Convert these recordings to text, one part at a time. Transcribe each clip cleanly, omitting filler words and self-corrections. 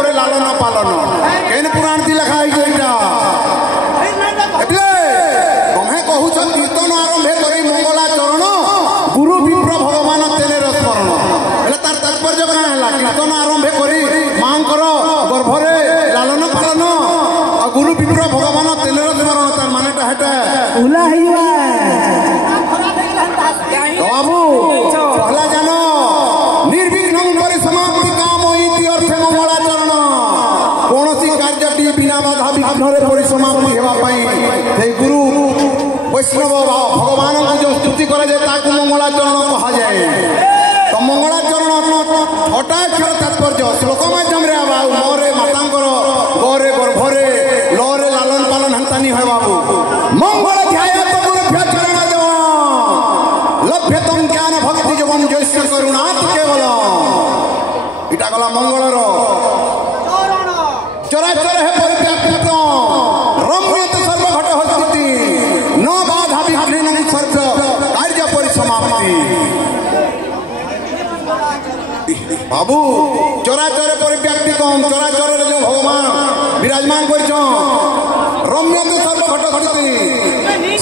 ପରେ ଲାଲନ ପାଲନ କେନ୍ ପୁରାଣ ଦି ଲେଖା ହେଇଛି ଏଇଟା એટલે ତମେ କହୁଛ କୀର୍ତ୍ତନ ଆରମ୍ଭ କରି ମଙ୍ଗଳା ଚରଣ ଗୁରୁ ବିପ୍ର ଭଗବାନ ତେନେର ସ୍ମରଣ ହେଲେ ତାର ତାତ୍ପର୍ଯ୍ୟ କାଣା ହେଲା କୀର୍ତ୍ତନ ଆରମ୍ଭ କରି ମାଙ୍କର ଗର୍ଭରେ ଲାଲନ ପାଲନ ଆଉ ଗୁରୁ ବିପ୍ର ଭଗବାନ ତେନେର ସ୍ମରଣ ତାର ମାନେଟା ହେଟା ଉଲା ହେଇଯିବା ବାବୁ ପହଲା ଜାନ ନିର୍ବିଘ୍ନ ପରିସମାପ୍ତି କାମ ଇତି ଅର୍ଥେ ମଙ୍ଗଳା ଚରଣ କୌଣସି କାର୍ଯ୍ୟଟି ବିନା ବାଧା ବିଘ୍ନରେ ପରିସମାପ୍ତି ହେବା ପାଇଁ ସେଇ ଗୁରୁ ବୈଷ୍ଣବ ଭଗବାନଙ୍କୁ ଯେଉଁ ସ୍ତୁତି କରାଯାଏ ତାକୁ ମଙ୍ଗଳା ଚରଣ କୁହାଯାଏ ତ ମଙ୍ଗଳା ଚରଣ ହଠାକ୍ଷର ତାତ୍ପର୍ଯ୍ୟ ଶ୍ଲୋକ ମାଧ୍ୟମରେ ଆଉ ମରେ ମାତାଙ୍କର ଗରେ ଗର୍ଭରେ ଲରେ ଲାଲନ ପାଲନ ହେନ୍ତାନି ହୁଏ ବାବୁ ମଙ୍ଗଳ ଧ୍ୟାୟତ ଗୁରୁଭ୍ୟ ଚରଣ ଦେବ ଲଭ୍ୟତମ ଜ୍ଞାନ ଭକ୍ତି ଯୋଗମ ଜୈଶ୍ୟ କରୁଣାତ୍ କେବଳ ଏଇଟା ଗଲା ମଙ୍ଗଳର ଚରାଚର ହେ ପରିବ୍ୟାପ୍ତ ରମ୍ୟତ ସର୍ବଘଟ ହସ୍ତିତି ନ ବାଧା ବିଘ୍ନେନ ସର୍ବ କାର୍ଯ୍ୟ ପରିସମାପ୍ତି ବାବୁ ଚରାଚର ପରିବ୍ୟାପ୍ତିକମ ଚରାଚରରେ ଯେଉଁ ଭଗବାନ ବିରାଜମାନ କରିଛନ୍ ରମ୍ୟତ ସର୍ବଘଟ ଘଟିତି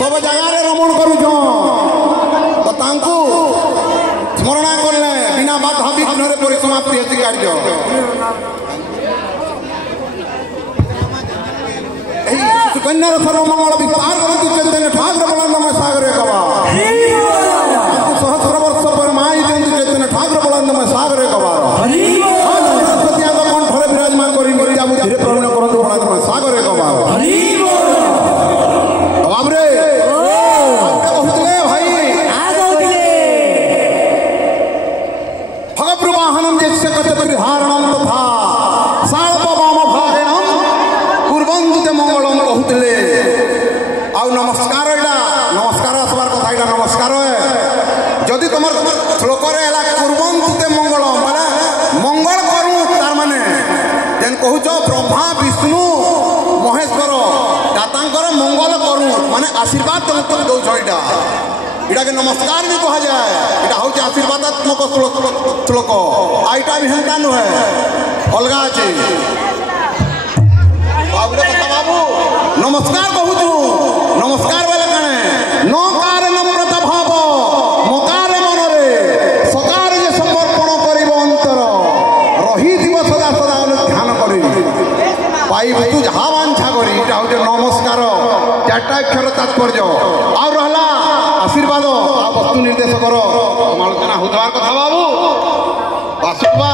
ସବୁ ଜାଗାରେ ରମଣ କରୁଛନ୍ ତ ତାଙ୍କୁ ସ୍ମରଣା କଲେ ବିନା ବାଧା ବିଘ୍ନରେ ପରିସମାପ୍ତି ହେତି କାର୍ଯ୍ୟ कन्या सर्वमंगल विस्तार करती चैतन्य ठाकुर बलंद में सागरे कवा सहस्र वर्ष पर माई जयंती चैतन्य ठाकुर बलंद में सागरे कवा सरस्वती आग कंठरे विराजमान करी मिर्जा बुद्धि प्रवीण करंतु बलंद में सागरे कवा बाबरे कहतले भाई भगप्रवाहनम जस्य कत परिधारणम तथा साळपवाम भागेणम कुर्वन्तु मंगलम कहते आउ नमस्कार एटा नमस्कार आसबार कथा एटा नमस्कार जदि तुम श्लोक कुर्वन्तु मंगलम माने मंगल करूँ तार माने जेन कहूच ब्रह्मा विष्णु महेश्वर दातांकर मंगल करूँ माने आशीर्वाद तुमको दौछ एटा इटा के नमस्कार भी कहा जाए इटा हूँ आशीर्वादात्मक श्लोक आईटा भी हेन्ता नुहे अलगा अच्छे बाबू नमस्कार कहूँ नमस्कार बोले कणे नकार नम्रता भाव मकार मनरे सकार जे समर्पण करिब अंतर रही दिव सदा सदा ध्यान करी पाइबु तू जहा वांछा करी इटा हूँ नमस्कार चारटा अक्षर तात्पर्य आउ रहला आशीर्वाद आ वस्तु निर्देशकर समालोचना होतार कथा बाबू बासुबा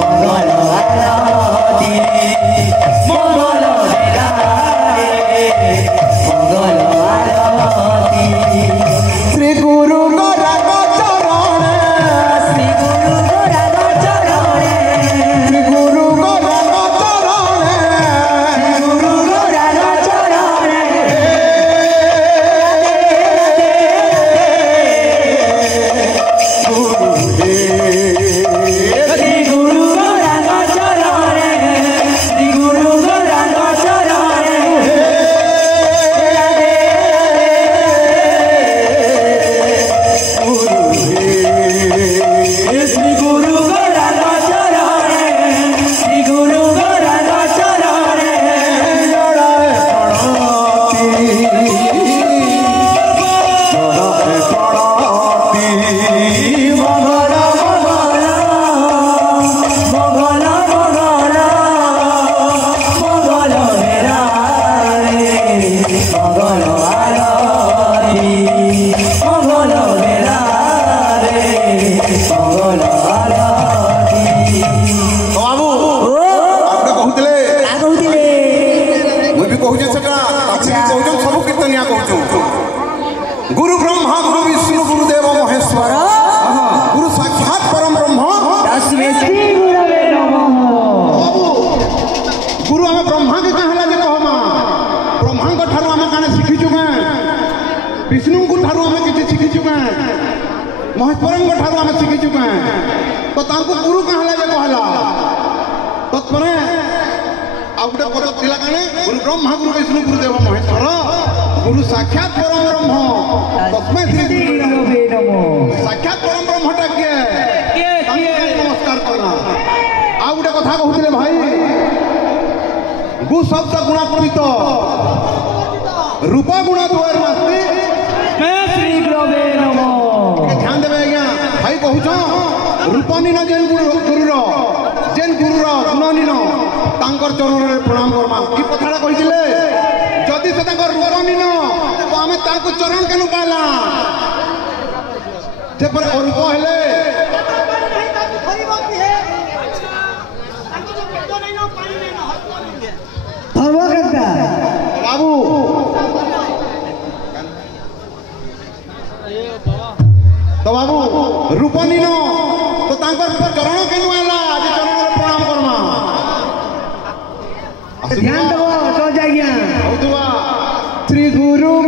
Bye. महेश्वरंग ठारू आम शिखीचु क्या तो गुरु कहाँ जे कहला तत्परे आ गोटे पद थिला काने गुरु ब्रह्मा गुरु विष्णु गुरुदेव महेश्वर गुरु साक्षात परम ब्रह्म तस्मै श्री गुरुवे नमो साक्षात परम ब्रह्मटा किए नमस्कार करना आ गोटे कथा कहूले भाई गु शब्द गुणात्मित रूप गुण द्वयर मास्त्री श्री गुरुवे नमो ध्यान देवे आज्ञा भाई कहूछ रूपनी न जेन गुरुर गुणनी न तांकर चरण में प्रणाम करमा कि कथाटा कही जदि से रूपनी न तो आम चरण केन पाला जेपर अरूप हेले बाबू तो बाबू रूपनी न तो तांकर चरण केन आला जे चरण में प्रणाम करमा ध्यान दो तो जाइया श्री गुरु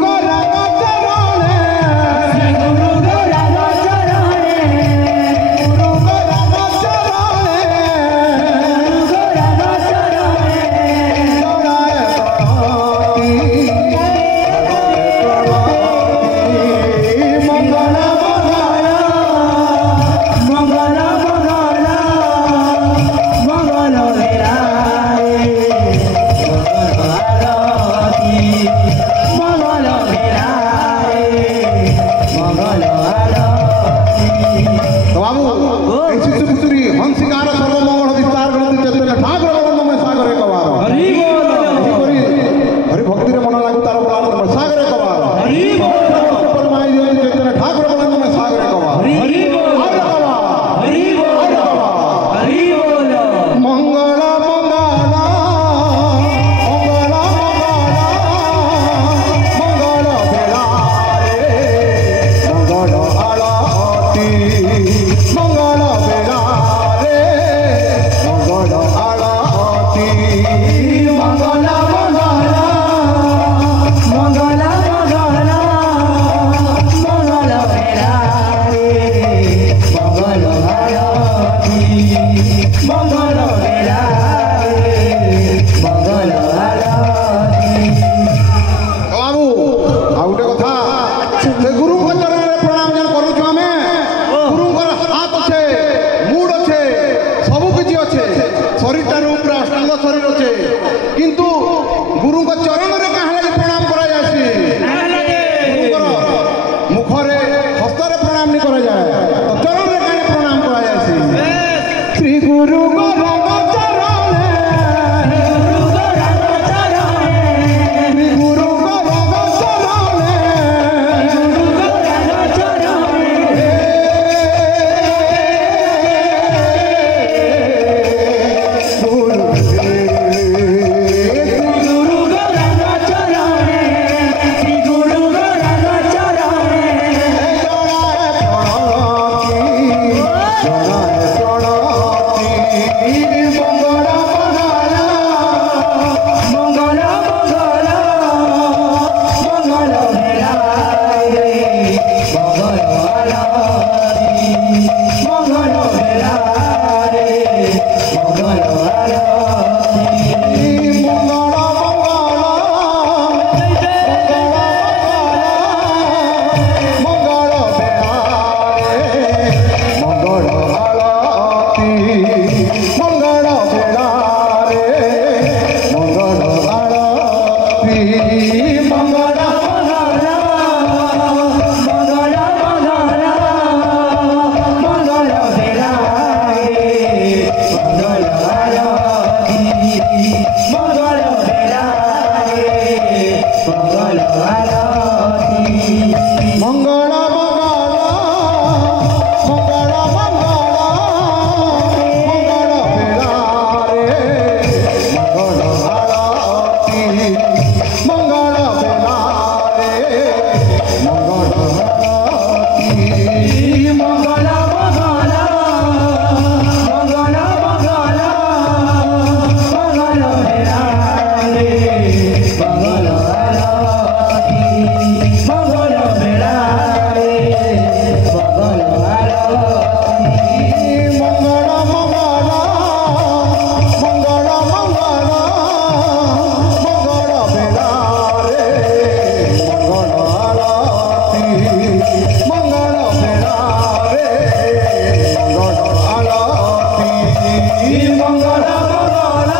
ମଙ୍ଗଳ ମଙ୍ଗଳ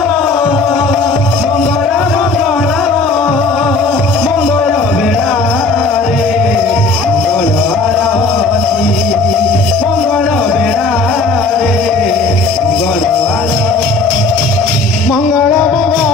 ମଙ୍ଗଳ ମଙ୍ଗଳ ମଙ୍ଗଳ ବେଳାରେ ମଙ୍ଗଳ ଆରତି ମଙ୍ଗଳ ବେଳାରେ ମଙ୍ଗଳ ଆରତି ମଙ୍ଗଳ ମଙ୍ଗଳ